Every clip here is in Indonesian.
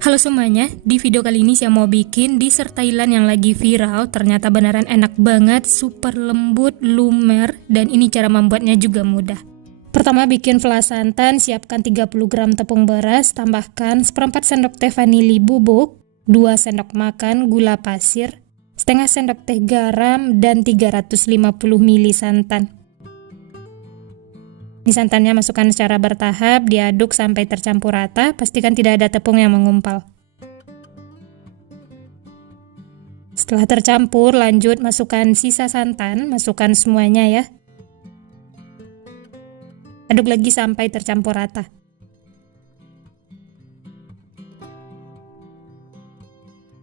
Halo semuanya, di video kali ini saya mau bikin dessert Thailand yang lagi viral. Ternyata beneran enak banget, super lembut, lumer, dan ini cara membuatnya juga mudah. Pertama bikin fla santan, siapkan 30 gram tepung beras, tambahkan seperempat sendok teh vanili bubuk, 2 sendok makan gula pasir, setengah sendok teh garam, dan 350 ml santan. Ini santannya masukkan secara bertahap, diaduk sampai tercampur rata, pastikan tidak ada tepung yang mengumpal. Setelah tercampur, lanjut masukkan sisa santan, masukkan semuanya ya. Aduk lagi sampai tercampur rata.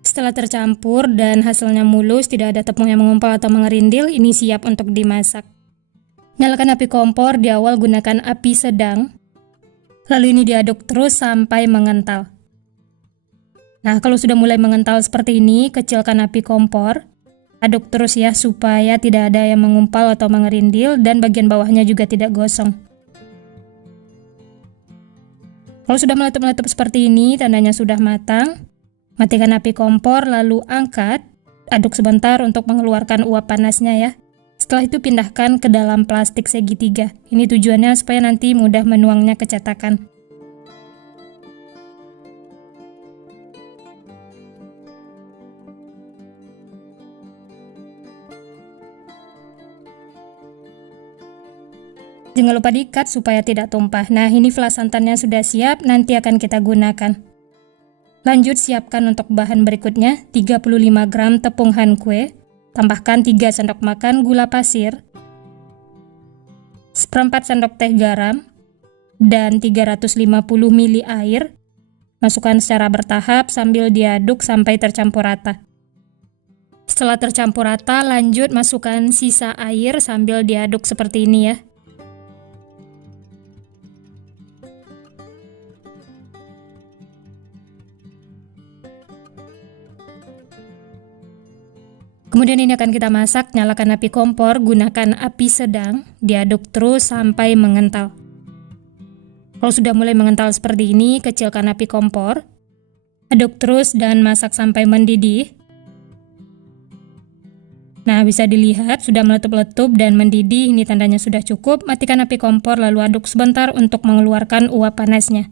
Setelah tercampur dan hasilnya mulus, tidak ada tepung yang mengumpal atau mengerindil, ini siap untuk dimasak. Nyalakan api kompor, di awal gunakan api sedang, lalu ini diaduk terus sampai mengental. Nah, kalau sudah mulai mengental seperti ini, kecilkan api kompor, aduk terus ya supaya tidak ada yang mengumpal atau mengerindil dan bagian bawahnya juga tidak gosong. Kalau sudah meletup-meletup seperti ini, tandanya sudah matang. Matikan api kompor, lalu angkat, aduk sebentar untuk mengeluarkan uap panasnya ya. Setelah itu pindahkan ke dalam plastik segitiga. Ini tujuannya supaya nanti mudah menuangnya ke cetakan. Jangan lupa diikat supaya tidak tumpah. Nah, ini fla santannya sudah siap, nanti akan kita gunakan. Lanjut siapkan untuk bahan berikutnya, 35 gram tepung hankwee. Tambahkan 3 sendok makan gula pasir, seperempat sendok teh garam, dan 350 ml air. Masukkan secara bertahap sambil diaduk sampai tercampur rata. Setelah tercampur rata, lanjut masukkan sisa air sambil diaduk seperti ini ya. Kemudian ini akan kita masak, nyalakan api kompor, gunakan api sedang, diaduk terus sampai mengental. Kalau sudah mulai mengental seperti ini, kecilkan api kompor, aduk terus dan masak sampai mendidih. Nah, bisa dilihat sudah meletup-letup dan mendidih, ini tandanya sudah cukup. Matikan api kompor lalu aduk sebentar untuk mengeluarkan uap panasnya.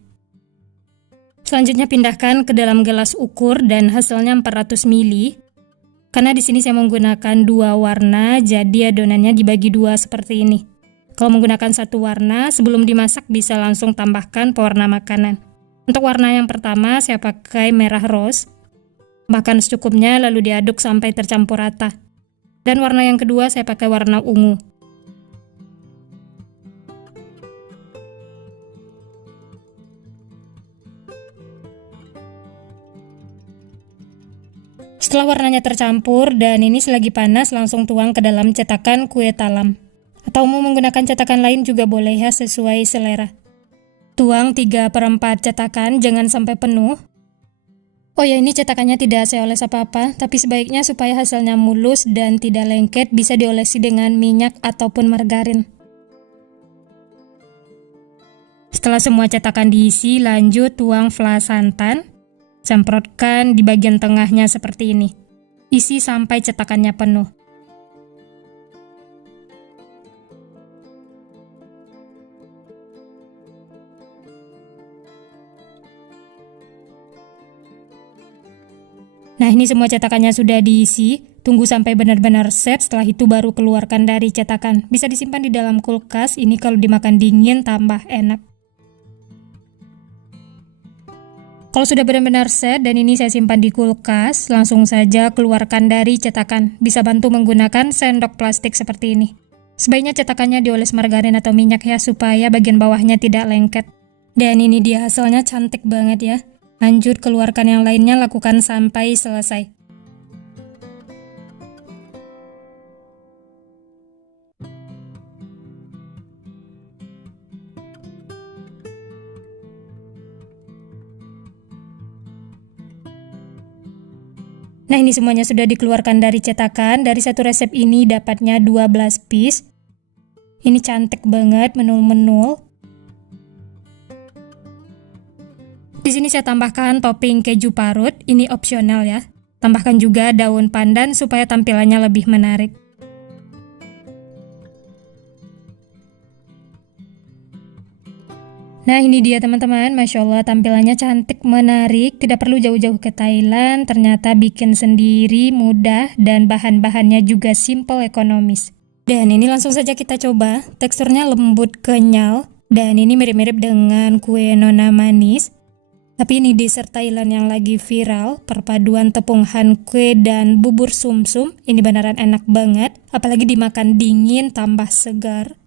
Selanjutnya pindahkan ke dalam gelas ukur dan hasilnya 400 ml. Karena di sini saya menggunakan 2 warna, jadi adonannya dibagi 2 seperti ini. Kalau menggunakan 1 warna, sebelum dimasak bisa langsung tambahkan pewarna makanan. Untuk warna yang pertama, saya pakai merah rose. Bahkan secukupnya, lalu diaduk sampai tercampur rata. Dan warna yang kedua, saya pakai warna ungu. Setelah warnanya tercampur dan ini selagi panas, langsung tuang ke dalam cetakan kue talam. Atau mau menggunakan cetakan lain juga boleh ya, sesuai selera. Tuang 3/4 cetakan, jangan sampai penuh. Oh ya, ini cetakannya tidak saya oles apa-apa, tapi sebaiknya supaya hasilnya mulus dan tidak lengket, bisa diolesi dengan minyak ataupun margarin. Setelah semua cetakan diisi, lanjut tuang fla santan. Semprotkan di bagian tengahnya seperti ini. Isi sampai cetakannya penuh. Nah, ini semua cetakannya sudah diisi. Tunggu sampai benar-benar set, setelah itu baru keluarkan dari cetakan. Bisa disimpan di dalam kulkas, ini kalau dimakan dingin tambah enak. Kalau sudah benar-benar set dan ini saya simpan di kulkas, langsung saja keluarkan dari cetakan. Bisa bantu menggunakan sendok plastik seperti ini. Sebaiknya cetakannya dioles margarin atau minyak ya, supaya bagian bawahnya tidak lengket. Dan ini dia hasilnya, cantik banget ya. Lanjut keluarkan yang lainnya, lakukan sampai selesai. Nah, ini semuanya sudah dikeluarkan dari cetakan. Dari satu resep ini dapatnya 12 piece. Ini cantik banget, menul-menul. Di sini saya tambahkan topping keju parut, ini opsional ya. Tambahkan juga daun pandan supaya tampilannya lebih menarik. Nah ini dia teman-teman, Masya Allah tampilannya cantik, menarik, tidak perlu jauh-jauh ke Thailand, ternyata bikin sendiri, mudah, dan bahan-bahannya juga simple, ekonomis. Dan ini langsung saja kita coba, teksturnya lembut, kenyal, dan ini mirip-mirip dengan kue nona manis. Tapi ini dessert Thailand yang lagi viral, perpaduan tepung han kue dan bubur sumsum, ini beneran enak banget, apalagi dimakan dingin tambah segar.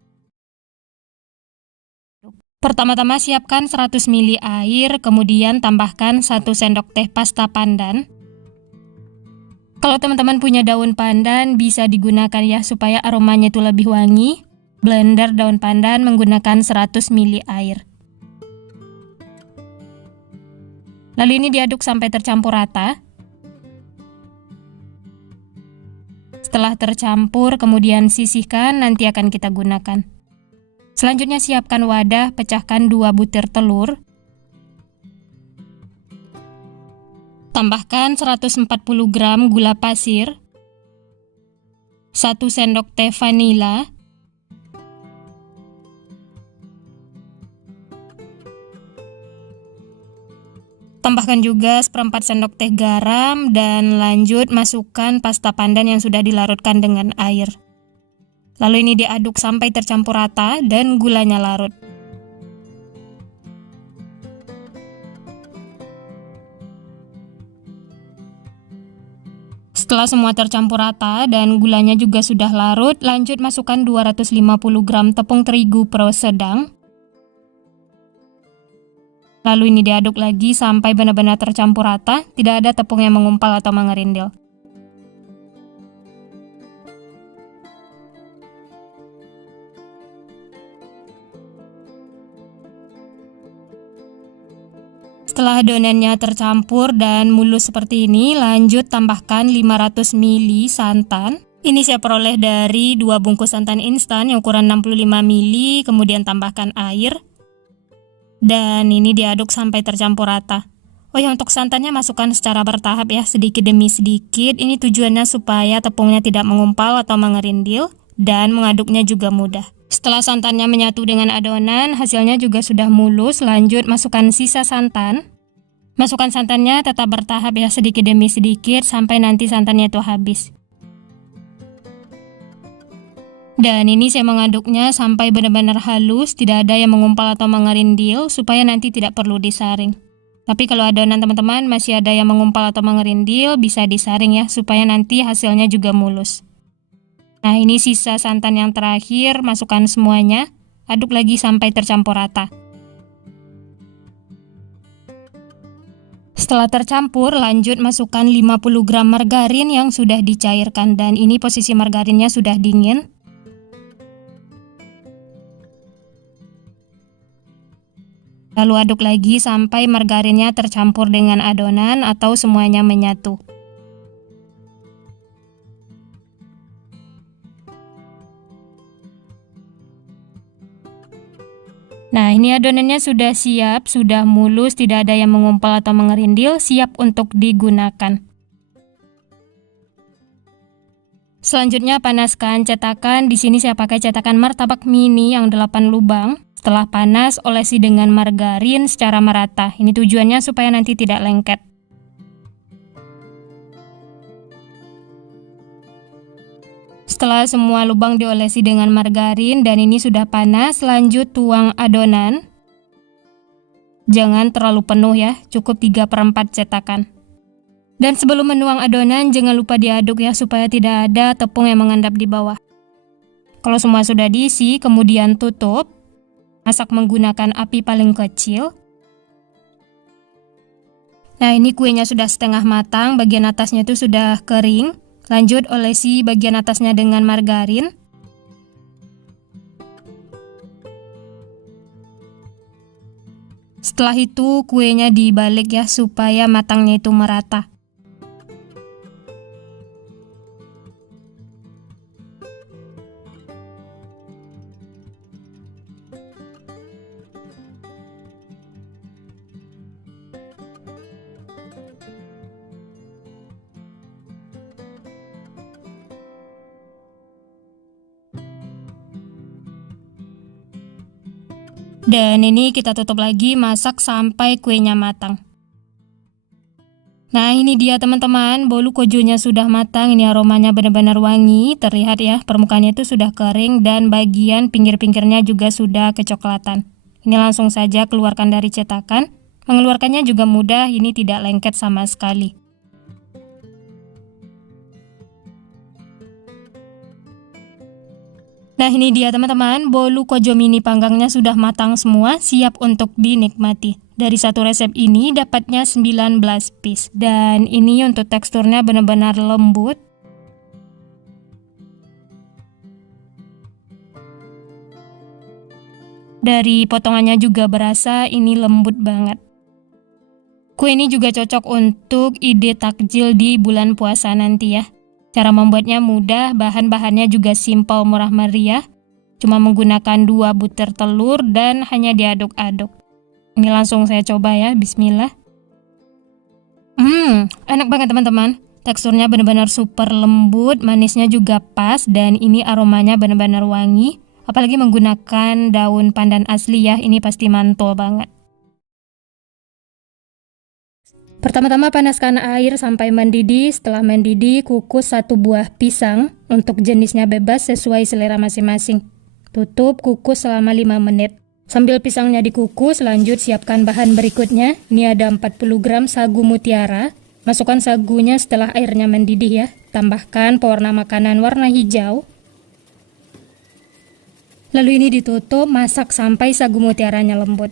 Pertama-tama siapkan 100 ml air, kemudian tambahkan 1 sendok teh pasta pandan. Kalau teman-teman punya daun pandan bisa digunakan ya supaya aromanya itu lebih wangi. Blender daun pandan menggunakan 100 ml air. Lalu ini diaduk sampai tercampur rata. Setelah tercampur kemudian sisihkan, nanti akan kita gunakan. Selanjutnya siapkan wadah, pecahkan 2 butir telur. Tambahkan 140 gram gula pasir, 1 sendok teh vanila, tambahkan juga 1/4 sendok teh garam, dan lanjut masukkan pasta pandan yang sudah dilarutkan dengan air. Lalu ini diaduk sampai tercampur rata dan gulanya larut. Setelah semua tercampur rata dan gulanya juga sudah larut, lanjut masukkan 250 gram tepung terigu pro sedang. Lalu ini diaduk lagi sampai benar-benar tercampur rata, tidak ada tepung yang mengumpal atau mengerindil. Setelah adonannya tercampur dan mulus seperti ini, lanjut tambahkan 500 ml santan. Ini saya peroleh dari 2 bungkus santan instan yang ukuran 65 ml, kemudian tambahkan air. Dan ini diaduk sampai tercampur rata. Oh ya, untuk santannya masukkan secara bertahap ya, sedikit demi sedikit. Ini tujuannya supaya tepungnya tidak mengumpal atau mengerindil, dan mengaduknya juga mudah. Setelah santannya menyatu dengan adonan, hasilnya juga sudah mulus. Lanjut masukkan sisa santan. Masukkan santannya tetap bertahap ya, sedikit demi sedikit sampai nanti santannya itu habis. Dan ini saya mengaduknya sampai benar-benar halus, tidak ada yang mengumpal atau mengerindil, supaya nanti tidak perlu disaring. Tapi kalau adonan teman-teman masih ada yang mengumpal atau mengerindil, bisa disaring ya, supaya nanti hasilnya juga mulus. Nah ini sisa santan yang terakhir, masukkan semuanya, aduk lagi sampai tercampur rata. Setelah tercampur, lanjut masukkan 50 gram margarin yang sudah dicairkan, dan ini posisi margarinnya sudah dingin. Lalu aduk lagi sampai margarinnya tercampur dengan adonan atau semuanya menyatu. Nah ini adonannya sudah siap, sudah mulus, tidak ada yang mengumpal atau mengerindil, siap untuk digunakan. Selanjutnya panaskan cetakan. Di sini saya pakai cetakan martabak mini yang 8 lubang. Setelah panas, olesi dengan margarin secara merata. Ini tujuannya supaya nanti tidak lengket. Setelah semua lubang diolesi dengan margarin dan ini sudah panas, lanjut tuang adonan. Jangan terlalu penuh ya, cukup 3/4 cetakan. Dan sebelum menuang adonan, jangan lupa diaduk ya, supaya tidak ada tepung yang mengendap di bawah. Kalau semua sudah diisi, kemudian tutup. Masak menggunakan api paling kecil. Nah ini kuenya sudah setengah matang, bagian atasnya itu sudah kering. Lanjut olesi bagian atasnya dengan margarin. Setelah itu kuenya dibalik ya, supaya matangnya itu merata. Dan ini kita tutup lagi, masak sampai kuenya matang. Nah, ini dia teman-teman, bolu kojonya sudah matang. Ini aromanya benar-benar wangi, terlihat ya, permukaannya itu sudah kering dan bagian pinggir-pinggirnya juga sudah kecoklatan. Ini langsung saja keluarkan dari cetakan. Mengeluarkannya juga mudah, ini tidak lengket sama sekali. Nah, ini dia teman-teman, bolu kojo mini panggangnya sudah matang semua, siap untuk dinikmati. Dari satu resep ini dapatnya 19 piece. Dan ini untuk teksturnya benar-benar lembut. Dari potongannya juga berasa ini lembut banget. Kue ini juga cocok untuk ide takjil di bulan puasa nanti ya. Cara membuatnya mudah, bahan-bahannya juga simpel murah meriah. Cuma menggunakan 2 butir telur dan hanya diaduk-aduk. Ini langsung saya coba ya, bismillah. Enak banget teman-teman. Teksturnya benar-benar super lembut, manisnya juga pas, dan ini aromanya benar-benar wangi. Apalagi menggunakan daun pandan asli ya, ini pasti mantul banget. Pertama-tama panaskan air sampai mendidih. Setelah mendidih, kukus 1 buah pisang. Untuk jenisnya bebas sesuai selera masing-masing. Tutup, kukus selama 5 menit. Sambil pisangnya dikukus, lanjut siapkan bahan berikutnya. Ini ada 40 gram sagu mutiara. Masukkan sagunya setelah airnya mendidih ya. Tambahkan pewarna makanan warna hijau. Lalu ini ditutup, masak sampai sagu mutiaranya lembut.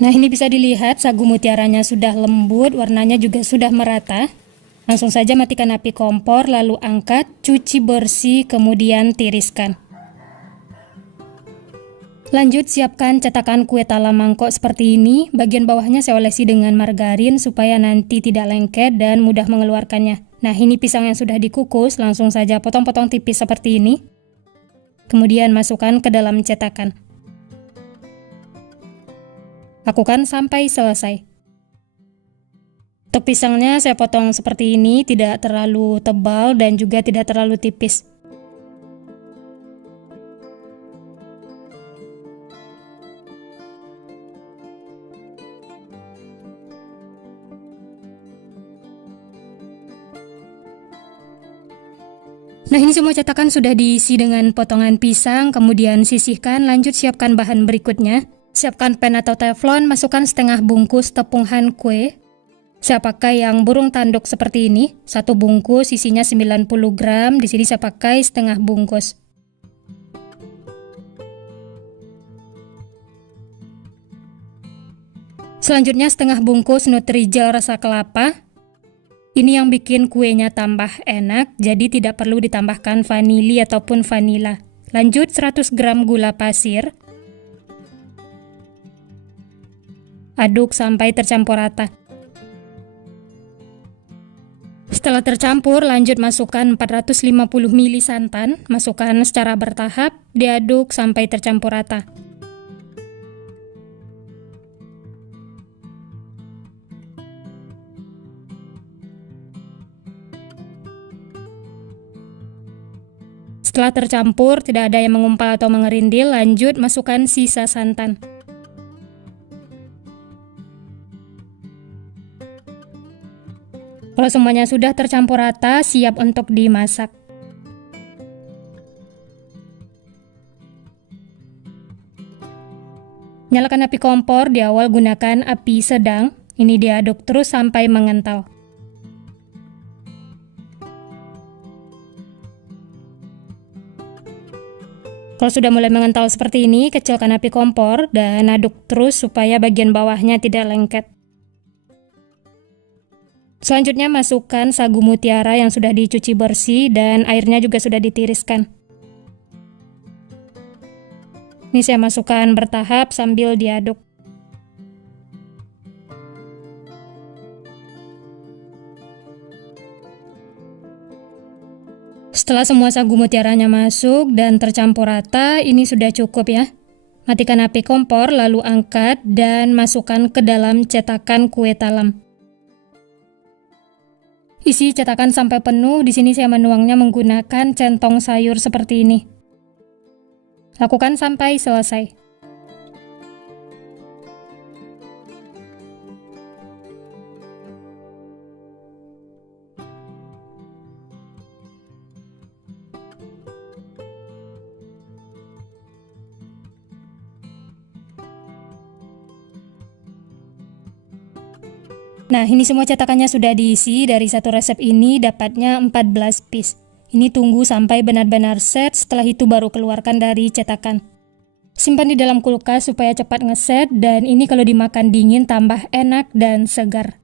Nah, ini bisa dilihat sagu mutiaranya sudah lembut, warnanya juga sudah merata. Langsung saja matikan api kompor, lalu angkat, cuci bersih, kemudian tiriskan. Lanjut siapkan cetakan kue talam mangkok seperti ini. Bagian bawahnya saya olesi dengan margarin supaya nanti tidak lengket dan mudah mengeluarkannya. Nah, ini pisang yang sudah dikukus, langsung saja potong-potong tipis seperti ini. Kemudian masukkan ke dalam cetakan. Lakukan sampai selesai. Untuk pisangnya saya potong seperti ini, tidak terlalu tebal dan juga tidak terlalu tipis. Nah, ini semua cetakan sudah diisi dengan potongan pisang, kemudian sisihkan, lanjut siapkan bahan berikutnya. Siapkan pen atau teflon, masukkan setengah bungkus tepung han kue. Saya pakai yang burung tanduk seperti ini. 1 bungkus isinya 90 gram, di sini saya pakai setengah bungkus. Selanjutnya setengah bungkus Nutrijel rasa kelapa. Ini yang bikin kuenya tambah enak, jadi tidak perlu ditambahkan vanili ataupun vanila. Lanjut 100 gram gula pasir. Aduk sampai tercampur rata. Setelah tercampur, lanjut masukkan 450 ml santan. Masukkan secara bertahap, diaduk sampai tercampur rata. Setelah tercampur, tidak ada yang mengumpal atau mengerindil, lanjut masukkan sisa santan. Kalau semuanya sudah tercampur rata, siap untuk dimasak. Nyalakan api kompor, di awal gunakan api sedang. Ini diaduk terus sampai mengental. Kalau sudah mulai mengental seperti ini, kecilkan api kompor dan aduk terus supaya bagian bawahnya tidak lengket. Selanjutnya masukkan sagu mutiara yang sudah dicuci bersih dan airnya juga sudah ditiriskan. Ini saya masukkan bertahap sambil diaduk. Setelah semua sagu mutiaranya masuk dan tercampur rata, ini sudah cukup ya. Matikan api kompor lalu angkat dan masukkan ke dalam cetakan kue talam. Isi cetakan sampai penuh. Di sini saya menuangnya menggunakan centong sayur seperti ini. Lakukan sampai selesai. Nah, ini semua cetakannya sudah diisi. Dari satu resep ini dapatnya 14 piece. Ini tunggu sampai benar-benar set, setelah itu baru keluarkan dari cetakan. Simpan di dalam kulkas supaya cepat ngeset, dan ini kalau dimakan dingin tambah enak dan segar.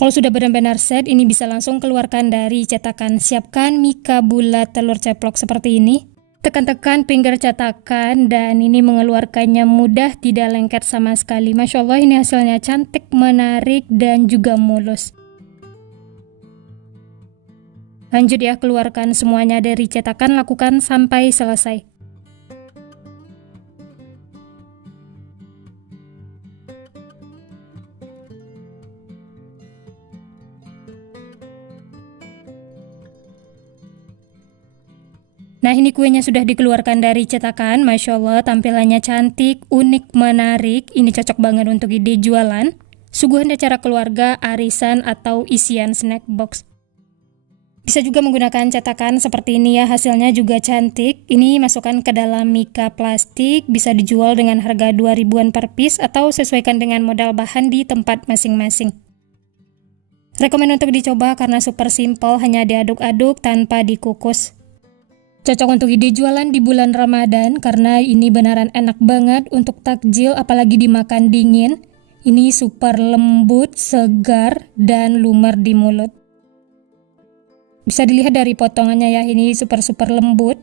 Kalau sudah benar-benar set, ini bisa langsung keluarkan dari cetakan. Siapkan mika bulat telur ceplok seperti ini. Tekan-tekan pinggir cetakan dan ini mengeluarkannya mudah, tidak lengket sama sekali. Masya Allah, ini hasilnya cantik, menarik, dan juga mulus. Lanjut ya, keluarkan semuanya dari cetakan, lakukan sampai selesai. Nah, ini kuenya sudah dikeluarkan dari cetakan. Masya Allah, tampilannya cantik, unik, menarik. Ini cocok banget untuk ide jualan, suguhan acara keluarga, arisan, atau isian snack box. Bisa juga menggunakan cetakan seperti ini ya, hasilnya juga cantik. Ini masukkan ke dalam mika plastik, bisa dijual dengan harga 2.000-an per piece atau sesuaikan dengan modal bahan di tempat masing-masing. Rekomen untuk dicoba karena super simple, hanya diaduk-aduk tanpa dikukus. Cocok untuk ide jualan di bulan Ramadan karena ini beneran enak banget untuk takjil, apalagi dimakan dingin. Ini super lembut, segar, dan lumer di mulut. Bisa dilihat dari potongannya ya, ini super lembut.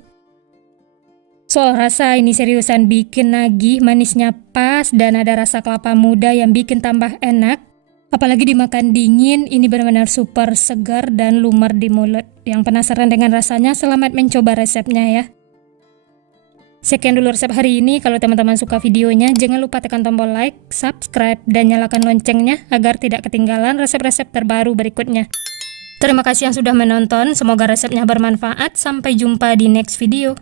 Soal rasa, ini seriusan bikin nagih, manisnya pas, dan ada rasa kelapa muda yang bikin tambah enak. Apalagi dimakan dingin, ini benar-benar super segar dan lumer di mulut. Yang penasaran dengan rasanya, selamat mencoba resepnya ya. Sekian dulu resep hari ini. Kalau teman-teman suka videonya, jangan lupa tekan tombol like, subscribe, dan nyalakan loncengnya agar tidak ketinggalan resep-resep terbaru berikutnya. Terima kasih yang sudah menonton, semoga resepnya bermanfaat. Sampai jumpa di next video.